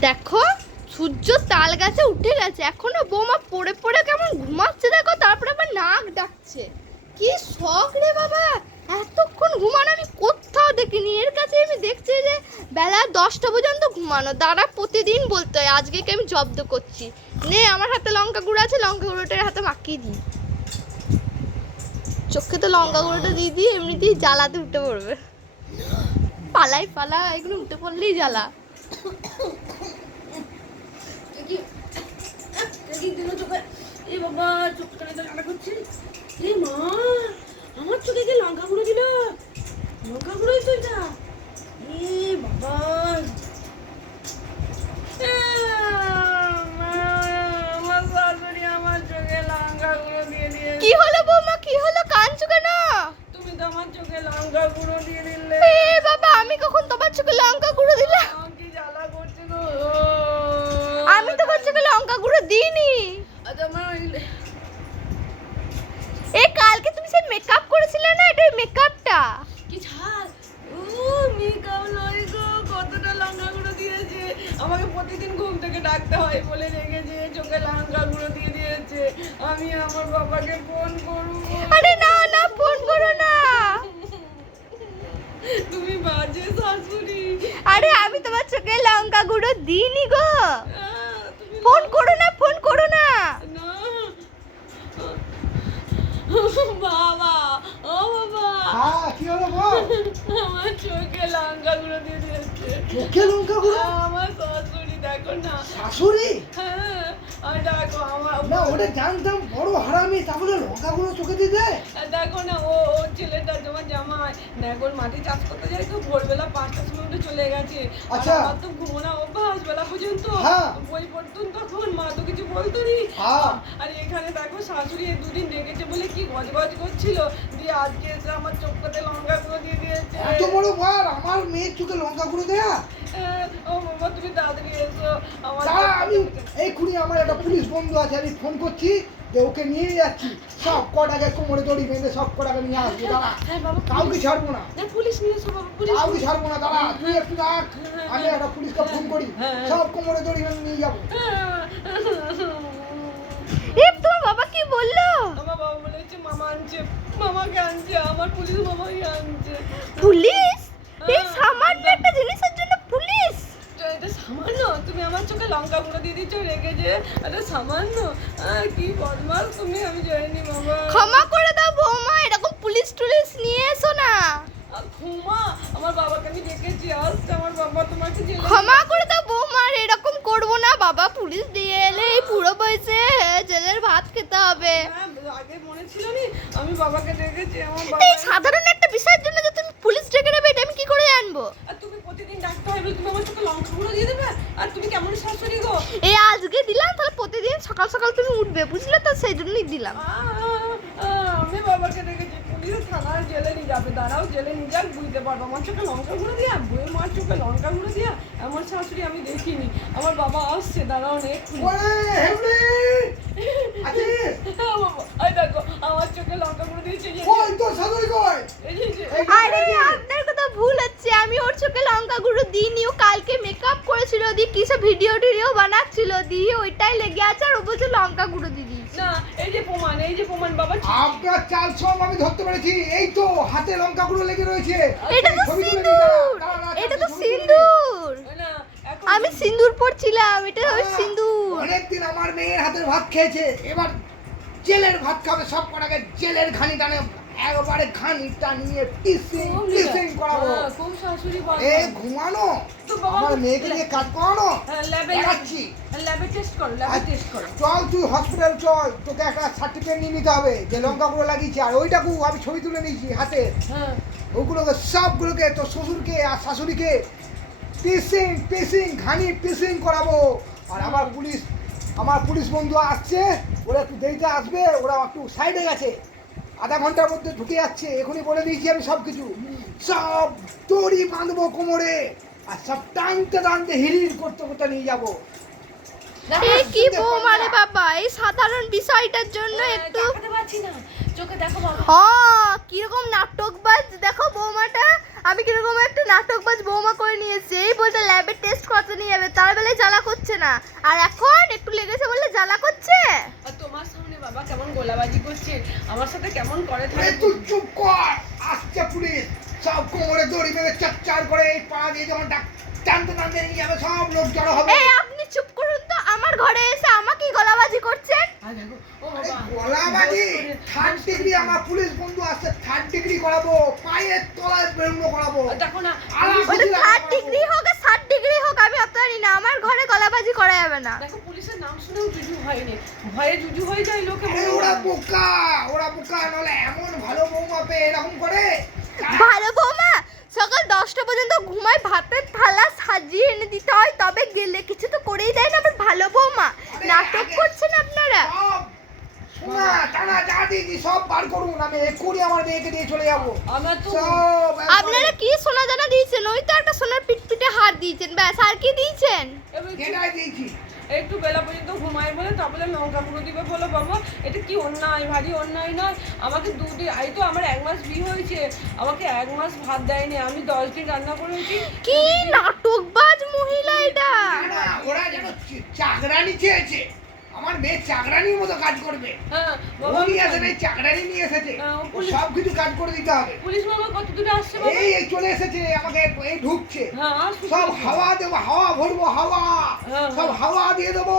দেখো সূর্য তাল গাছে উঠে গেছে, এখনো বৌমা পড়ে পড়ে কেমন ঘুমাচ্ছে দেখো, তারপরে আবার নাক ডাকছে। কি শখ রে বাবা, এতক্ষণ ঘুমানো আমি কোথাও দেখিনি। এর কাছে আমি দেখছি যে বেলা 10টা পর্যন্ত ঘুমানো, দাঁড়া প্রতিদিন বলতে হয় আজকে কি আমি জব্দ করছি। নে আমার হাতে লঙ্কা গুঁড়ো আছে, লঙ্কা গুঁড়োটার হাতে মাখিয়ে দিই। চোখে তো লঙ্কা গুঁড়োটা দিয়ে দিই, এমনিতেই জ্বালাতে উঠে পড়বে। পালাই পালা, এগুলো উঠে পড়লেই জ্বালা। আমার চোখে কি লঙ্কা গুঁড়ো দিল? লঙ্কা গুঁড়োই তো এটা। এ বাবা, আমার শাশুড়ি আমার চোখে লঙ্কা গুঁড়ো দিয়ে দিয়েছে। কি হলো বৌমা, কি হলো, কাঁদছো কেন? তুমি তো আমার চোখে লঙ্কা গুঁড়ো দিয়ে দিলে। এ বাবা, আমি কখন তোমার চোখে লঙ্কা গুঁড়ো দিলাম? আমার কি জ্বালা করছে গো। আমি তোমার চোখে লঙ্কা গুঁড়ো দিইনি। আচ্ছা আমার এই কালকে তুমি সেই মেকআপ করেছিলে না, এটা মেকআপটা। কি ছাড়, ও মেকআপ নয় গো, কতটা লঙ্কা গুঁড়ো দিয়েছে। আমাকে প্রতিদিন ঘুম থেকে ডাকতে হয় বলে রেখেছে, চোখে লঙ্কা গুঁড়ো দিয়ে দিয়েছে। আমি আমার বাবাকে ফোন করব। আরে না না, ফোন করো না। তুমি বাজে শাশুড়ি। আরে আমি তোমার চোখে লঙ্কা গুঁড়ো দিইনি গো। তুমি ফোন করো না, ফোন করো না। না বাবা, ও বাবা, হ্যাঁ, কি হলো বল? আমার চোখে লঙ্কা গুঁড়ো দিয়ে দিয়েছে। চোখে লঙ্কা গুঁড়ো? আমার শাশুড়ি দেখো না। শাশুড়ি? হ্যাঁ, আর দেখো আমার না, ওটা জানতাম বড় হারামি, তাহলে লঙ্কা গুঁড়ো চোখে দিয়ে দেয়? দেখো না, ও ছেলেটা তোমার জামাই নেগর মাটি চাষ করতে যায় তো ভোরবেলা 5টার সময় উঠে চলে গেছে। আর আচ্ছা। আমার তো ঘুমোনো অভ্যাস বেলা পর্যন্ত। হ্যাঁ। বই পড়তুন তখন, মা তো কিছু বলতো নি। হ্যাঁ। আর এখানে দেখো শাশুড়ি এই দুদিন রেখেছে বলে কি গজগজ করছিল, দিয়ে আজকে এসে আমার চোখটাতে লঙ্কা গুঁড়ো দিয়ে দিয়েছে। এত বড় বার আমার মেয়ের চোখে লঙ্কা গুঁড়ো দেয়া? ও বাবা, তুমি তাড়াতাড়ি এসো আমার দাঁড়া, আমি চোখটাতে- এইক্ষুনি আমার একটা পুলিশ বন্ধু আছে, আমি ফোন করছি যে ওকে নিয়ে যাচ্ছি। সব কটাকে কোমরে দড়ি বেঁধে সব কটাকে নিয়ে আসবো, দাঁড়া। হ্যাঁ বাবা, কাউকে ছাড়বো না, না পুলিশ নিয়ে এসো বাবা, পুলিশ কাউকে ছাড়বো না, দাঁড়া তুই একটু রাখ, আমি একটা পুলিশকে ফোন করি, সব কোমরে দড়ি বেঁধে নিয়ে যাবো। এ তোমার বাবা কি বললো? আমার বাবা বলেছে মামা আনছে, মামাকে আনছে, আমার পুলিশ মামাকে আনছে। পুলিশ? এই সামান্য একটা জিনিসের জন্য পুলিশ? তো এটা সামান্য, তুমি আমার চোখে লঙ্কা গুঁড়ো দিয়ে দিচ্ছ রেখেছে, এটা সামান্য। কি বদমাস তুমি, আমি জানি বাবা। ক্ষমা করে দাও বৌমা, এরকম পুলিশ টুলিশ নিয়ে এসো না। ঘুমা, আমার বাবাকে আমি ডেকেছি, আসছে আমার বাবা তোমাকে জেলে। ক্ষমা করে দাও বৌমা, আর এরকম করবো না। বাবা পুলিশ দিয়ে এলে এই পুরো বয়সে জেলের ভাত খেতে হবে। হ্যাঁ, আগে মনে ছিল নি, আমি বাবাকে ডেকেছি, আমার বাবা। এই সাধারণ একটা বিষয়ের জন্য যে তুমি পুলিশ ডেকে নেবে, এটা আমি কি করে জানবো? আর তুমি প্রতিদিন ডাকতে হয় বলে তুমি আমার চোখে লঙ্কা গুঁড়ো দিয়ে দেবে? আর তুমি কেমন শাশুড়ি গো। এই আজকে দিলাম, তাহলে প্রতিদিন সকাল সকাল তুমি উঠবে, বুঝলে তো, সেই জন্যই দিলাম। আমি বাবাকে দেখেছি, পুলিশ থানায় জেলে নিয়ে যাবে, দাঁড়াও জেলে নিয়ে যাক, বুঝতে পারবো। আমার চোখে লঙ্কা গুঁড়ো দিয়া, বইয়ের মার চোখে লঙ্কা গুঁড়ো দিয়া এমন শাশুড়ি আমি দেখিনি। আমার বাবা আসছে, দাঁড়াও নে এক্ষুনি। ওরে হেবড়ি, আছিস? দেখো আমার চোখে লঙ্কা গুঁড়ো দিয়েছে। কই তোর শাশুড়ি কই? এই যে, এই যে, আরে এই যে। আপনার কথা ভুল হচ্ছে, আমি ওর চোখে লঙ্কা গুঁড়ো দিইনি। ও কালকে মেকআপ করেছিল, দিয়ে কিসব ভিডিও টিডিও বানাচ্ছিল, দিয়ে ওইটাই লেগে আছে, আর ও বলছে লঙ্কা গুঁড়ো দিদি। না, এই যে প্রমাণ, এই যে প্রমাণ বাবা। আপনার চাল সব আমি ধরতে পেরেছি, এই তো হাতে লঙ্কা গুঁড়ো লেগে রয়েছে। এটা তো ছবি তুলে নিই, সিঁদুর, দাঁড়া, দাঁড়া, এটা তো ছবি তুলে নিই। সিঁদুর। না, এখন আমি সিঁদুর পরছিলাম, এটা ওই সিঁদুর। অনেকদিন আমার মেয়ের হাতের ভাত খেয়েছে, এবার জেলের ভাত খাবে, সব কটাকে জেলের ঘানি টানে একবারে ঘানিটা নিয়ে পিসিং পিসিং করাবো। খুব শাশুড়ি বাবা। এ ঘুমানো, তো বাবা, আমার মেয়েকে দিয়ে কাজ করানো, ল্যাবে দেখাচ্ছি। ল্যাবে টেস্ট করো, ল্যাবে টেস্ট করো। চল তুই হসপিটাল চল, তোকে একটা সার্টিফিকেট নিয়ে নিতে হবে যে লঙ্কা গুঁড়ো লাগিয়েছি। আর ওইটাকেও আমি ছবি তুলে নিয়েছি হাতে, হ্যাঁ, ওগুলোকে সবগুলোকে তোর শ্বশুরকে আর শাশুড়িকে পিসিং পিসিং ঘানি পিসিং করাবো। আর আমার পুলিশ বন্ধু আসছে, ওরা একটু দেরিতে আসবে, ওরা একটু সাইডে গেছে, আধা ঘন্টার মধ্যে ঢুকে যাচ্ছে। এখনই বলে দিয়েছি আমি সব কিছু, সব দড়ি বাঁধবো কোমরে, আর সব টানতে টানতে হিড়ির করতে করতে নিয়ে যাবো। এই কি বৌমা রে বাবা, এই সাধারণ বিষয়টার জন্য একটু দেখাতে পারছি না, চোখে দেখো বাবা। কিরকম নাটকবাজ দেখো বৌমাটা, আমি কিরকম একটা নাটকবাজ বৌমা করে নিয়েছি। এই বলতে ল্যাবে টেস্ট করতে নিয়ে যাবে, তার বেলায় জ্বালা করছে না, আর এখন একটু লেগেছে বলে জ্বালা করছে। আর তোমার সামনে বাবা কেমন গোলাবাজি করছে, আমার সাথে কেমন করে আরে থাকে। তুই চুপ কর, আসছে পুলিশ, সব কোমরে দড়ি বেঁধে চার করে এই পা দিয়ে যখন টানতে টানতে নিয়ে যাবে, সব লোক জড়ো হবে। এই আপনি চুপ করুন তো, আমার ঘরে এসে আমাকেই গলাবাজি করছেন। আর দেখো, ও আরে বাবা, গলাবাজি, 3rd ডিগ্রি, আমার পুলিশ বন্ধু আসছে, 3rd ডিগ্রি করাবো, পায়ের তলায় বেরুনো করাবো। দেখো না, আলাদা ওটা বুঝি না 3rd ডিগ্রি হোক আর 7 ডিগ্রি হোক, আমি অত জানি না, আমার ঘরে গলাবাজি করা যাবে না। দেখো পুলিশের নাম শুনেও জুজু হয়নি, ভয়ে জুজু হয়ে যায় লোকে। আরে ওরা বোকা, নাহলে এমন ভালো বৌমা পেয়ে এরকম করে। ভালো বৌমা সকাল 10টা পর্যন্ত ঘুমায়, ভাতের থালা সাজিয়ে এনে দিতে হয়, তবে গেলে কিছু তো করেই দেয় না। আবার ভালো বৌমা, আরে নাটক আগে করছেন আপনারা। সব সোনা টানা যা দিয়েছি সব বার করুন, আমি এক্ষুনি আমার মেয়েকে দিয়ে চলে যাবো। আমার তো সব আপনারা কি সোনা দানা দিয়েছেন? ওই তো একটা সোনার পিটপিটে হার দিয়েছেন, ব্যাস, আর কি দিয়েছেন? এবার যেটাই দিয়েছি। একটু বেলা পর্যন্ত ঘুমায় বলে তারপরে লঙ্কা গুঁড়ো দিবে বলো। বাবা এটা কি অন্যায়, ভারী অন্যায় নয়? আমাকে দুদিন, এই তো আমার 1 মাস বিয়ে হয়েছে, আমাকে 1 মাস ভাত দেয়নি, আমি 10 দিন রান্না করেছি। কি নাটকবাজ মহিলা এটা। না, ওরা যেন চাকরানি চেয়েছে, আমার মেয়ে চাকরানির মতো কাজ করবে। হ্যাঁ ও বাবা, নিয়ে আসে নাই, চাকরানি নিয়ে এসেছে, হ্যাঁ, ও ও পুলিশ- সব কিছু কাজ করে দিতে হবে। পুলিশ বাবা কত দূরে আসছে বাবা? এই চলে এসেছে, আমাকে এই ঢুকছে, হ্যাঁ আসুক। সব হাওয়া দেবো, হাওয়া ভরবো, হাওয়া হ্যাঁ, সব হ্যাঁ। হাওয়া দিয়ে দেবো।